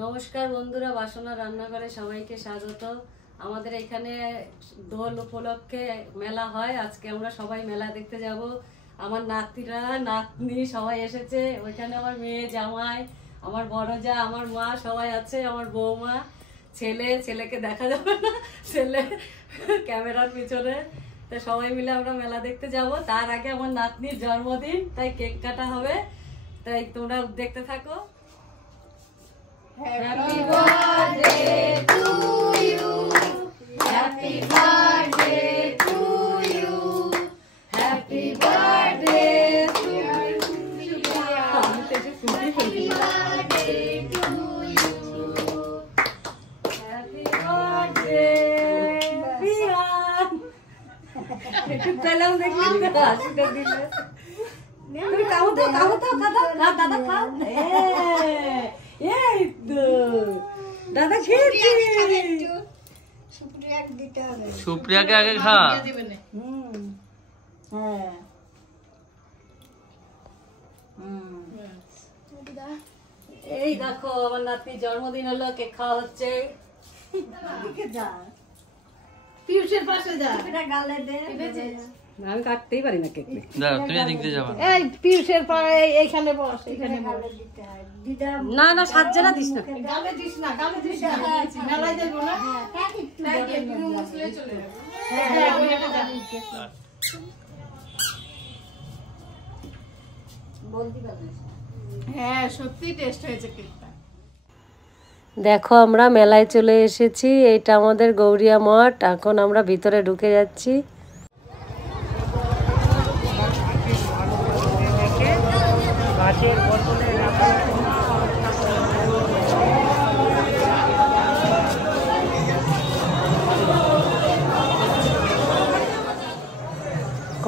নমস্কার বন্ধুরা, বাসনা রান্নাঘরে সবাইকে স্বাগত। আমাদের এখানে দোল উপলক্ষে মেলা হয়। আজকে আমরা সবাই মেলা দেখতে যাব। আমার নাতিরা নাতনি সবাই এসেছে। ওইখানে আমার মেয়ে জামাই, আমার বড় যা, আমার মা সবাই আছে, আমার বৌমা, ছেলেকে দেখা যাবে না, ছেলে ক্যামেরার পিছনে। তো সবাই মিলে আমরা মেলা দেখতে যাব। তার আগে আমার নাতনির জন্মদিন, তাই কেক কাটা হবে। তাই তোমরা দেখতে থাকো। Happy birthday to you. Happy birthday to you. Happy birthday to you. Happy birthday to you. Happy birthday, Bian. একটু পেলাম দেখলি তো হাসিটা দিলে। তুমি খাও তো দাদা খাও। এই তো দাদা খেয়েছি। সুপ্রিয়াকে আগে খা। এই দেখো আমার নাতনির জন্মদিন হলো, কেক খাওয়া হচ্ছে। পিউষের পাশে যা। গালে দে। আমি কাটতেই পারি না কেক। দাও, তুমি এদিক দিয়ে যাবা। এই পিউষের পাশে এইখানে বস, এখানে বস। না না সাজ্জা না দিস না। গালে দিস না, গালে দিস না। মেলায় যাবো না। তুমি মুছলে চলে যাবে। হ্যাঁ, ওইটা যা। হ্যাঁ, সত্যি টেস্ট হয়েছে কেকটা। দেখো আমরা মেলায় চলে এসেছি। এটা আমাদের গৌরিয়া মঠ। এখন আমরা ভিতরে ঢুকে যাচ্ছি।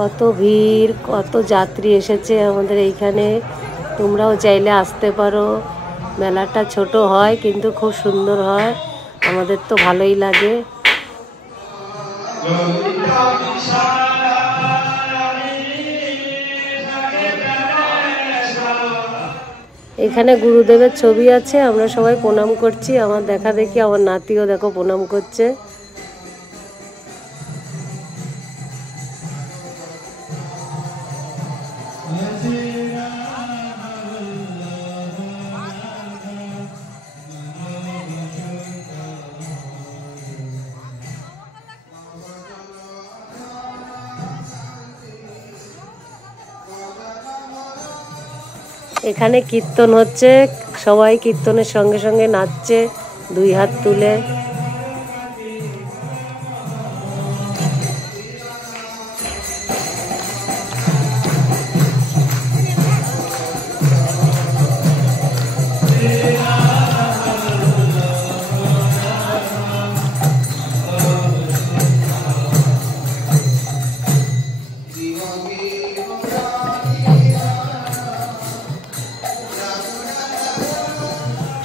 কত ভিড়, কত যাত্রী এসেছে আমাদের এইখানে। তোমরাও চাইলে আসতে পারো। মেলাটা ছোট হয় কিন্তু খুব সুন্দর হয়, আমাদের তো ভালোই লাগে। এখানে গুরুদেবের ছবি আছে, আমরা সবাই প্রণাম করছি। আমার দেখা দেখি আমার নাতিও দেখো প্রণাম করছে। এখানে কীর্তন হচ্ছে, সবাই কীর্তনের সঙ্গে সঙ্গে নাচছে দুই হাত তুলে।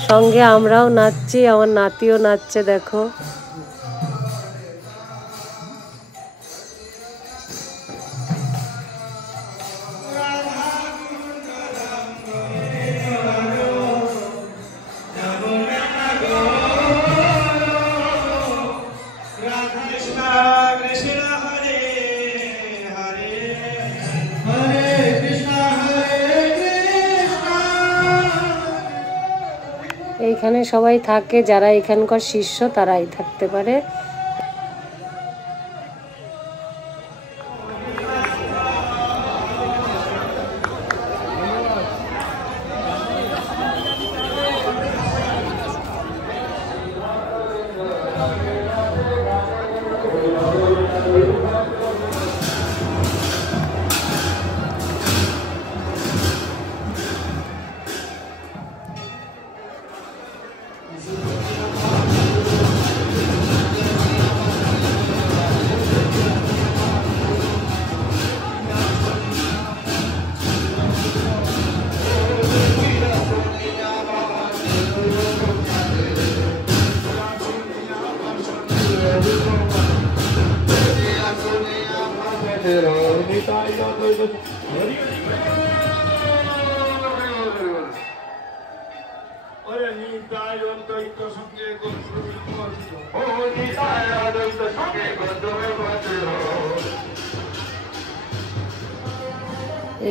সঙ্গে আমরাও নাচছি, আমার নাতিও নাচছে দেখো। এইখানে সবাই থাকে, যারা এখানকার শিষ্য তারাই থাকতে পারে।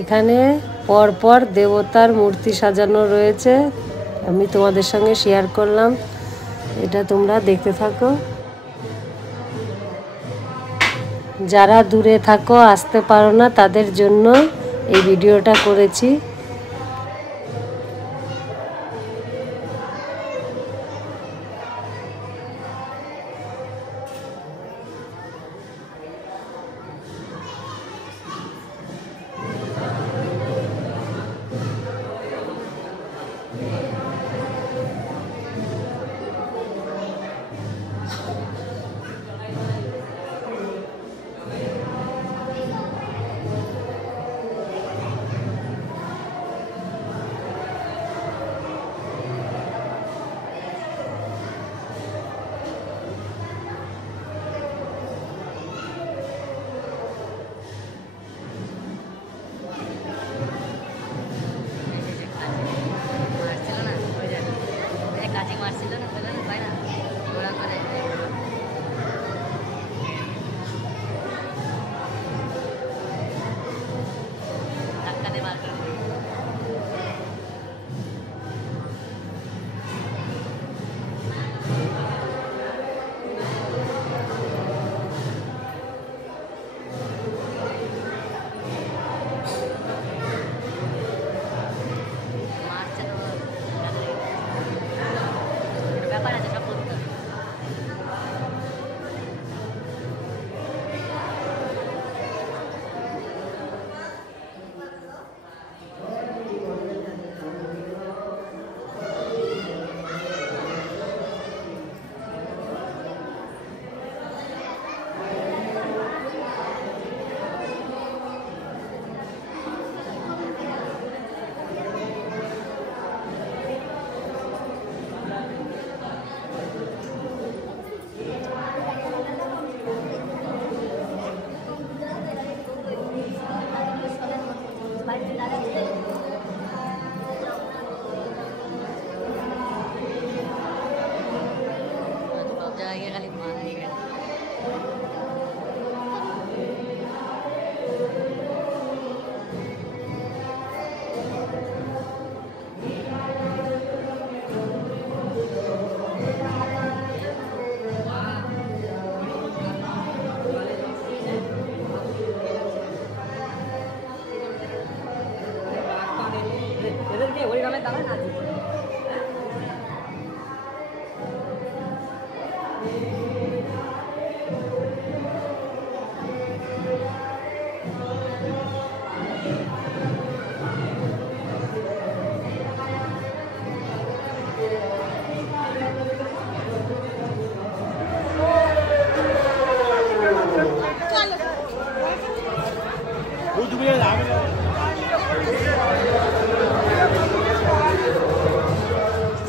এখানে পরপর দেবতার মূর্তি সাজানো রয়েছে, আমি তোমাদের সঙ্গে শেয়ার করলাম, এটা তোমরা দেখতে থাকো। যারা দূরে থাকো, আসতে পারো না, তাদের জন্য এই ভিডিওটা করেছি।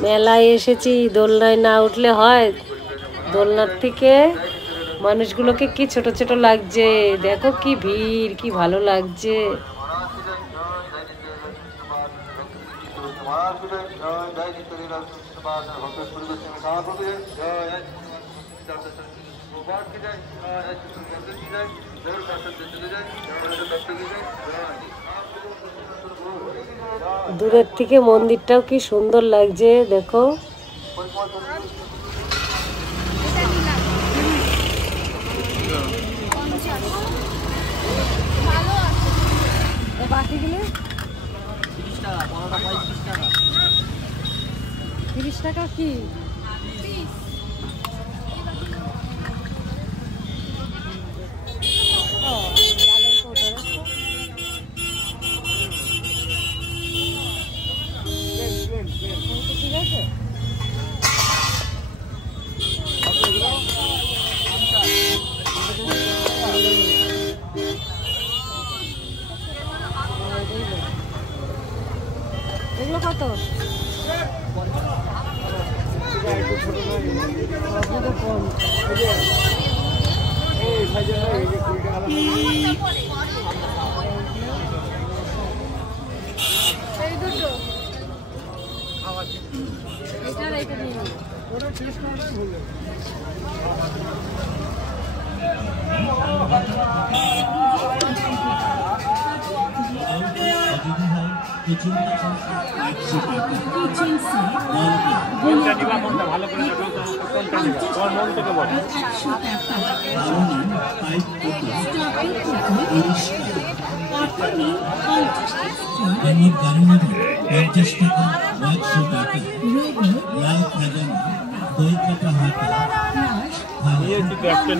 মেলায় এসেছি, দোলনায় না উঠলে হয়? দোলনার থেকে মানুষগুলোকে কি ছোট ছোট লাগছে, দেখো কি ভিড়, কি ভালো লাগছে। দূরের থেকে মন্দিরটাও কি সুন্দর লাগছে, দেখো। বাকিগুলো 30 টাকা কি? ঠিক আছে। এগুলো কত? এটার সাইডে নিয়ে নিই।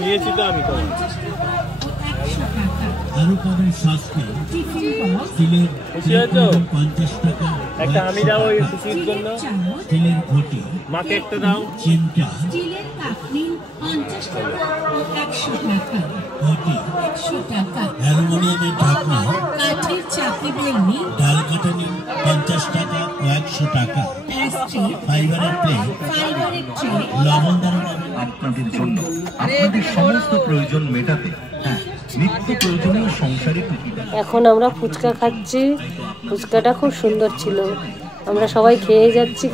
নিয়েছি তো আমি তোমার আরো পাবেন শাস্তি স্টিলের 50 টাকা একটা আমি দাও ওই খুশির জন্য স্টিলের ঘটি মাকে একটা দাও চিমটা স্টিলের পাত্রি 50 টাকা ও 100 টাকা ঘটি 100 টাকা অ্যালুমিনিয়ামের ঢাকনা কাঠের চাপি বেলনি ডাল কাটানি 50 টাকা ও 100 টাকা প্লাস্টিক ফাইবারের প্লেট ফাইবারের ট্রে লবণ দারুণ আপনাদের জন্য আপনাদের সমস্ত প্রয়োজন মেটাতে নিত্য প্রয়োজনীয় সংসারে টুকিটাকি এখন আমরা ফুচকা খাচ্ছি। ফুচকাটা খুব সুন্দর ছিল। আমরা সবাই খেয়ে যাচ্ছি।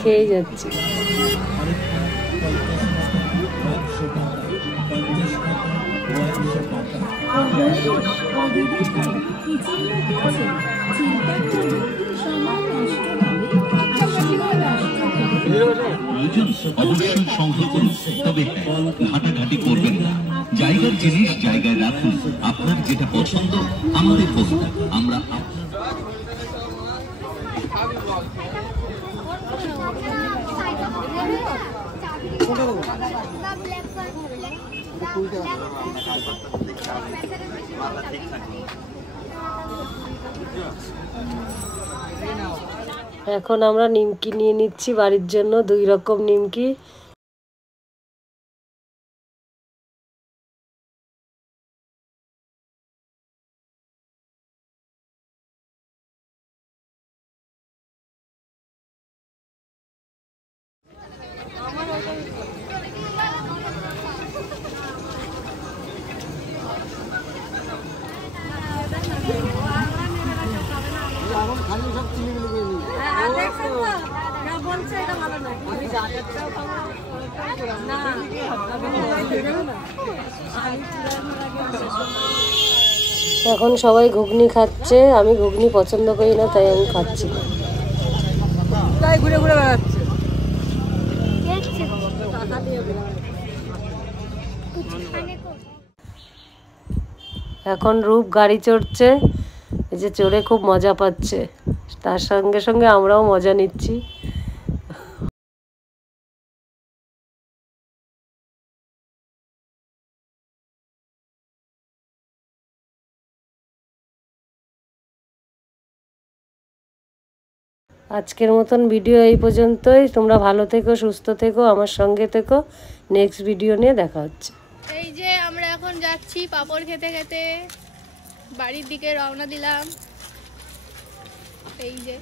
প্রয়োজন অবশ্যই সংগ্রহ করুন, তবে ঘাটাঘাটি করবেন না। জায়গার জিনিস জায়গায় রাখুন। আপনার যেটা পছন্দ আমাদের বলুন, আমরা এখন আমরা নিমকি নিয়ে নিচ্ছি বাড়ির জন্য, 2 রকম নিমকি। এখন সবাই ঘুগনি খাচ্ছে। আমি ঘুগনি পছন্দ করি না, তাই আমি খাচ্ছি না। তাই ঘুরে ঘুরে বেড়াচ্ছে। এখন রূপ গাড়ি চড়ছে, এই যে চড়ে খুব মজা পাচ্ছে। তার সঙ্গে সঙ্গে আমরাও মজা নিচ্ছি। আজকের মতন ভিডিও এই পর্যন্তই। তোমরা ভালো থেকো, সুস্থ থেকো, আমার সঙ্গে থেকো। নেক্সট ভিডিও নিয়ে দেখা হচ্ছে। এই যে আমরা এখন যাচ্ছি পাপড় খেতে খেতে বাড়ির দিকে রওনা দিলাম। এই যে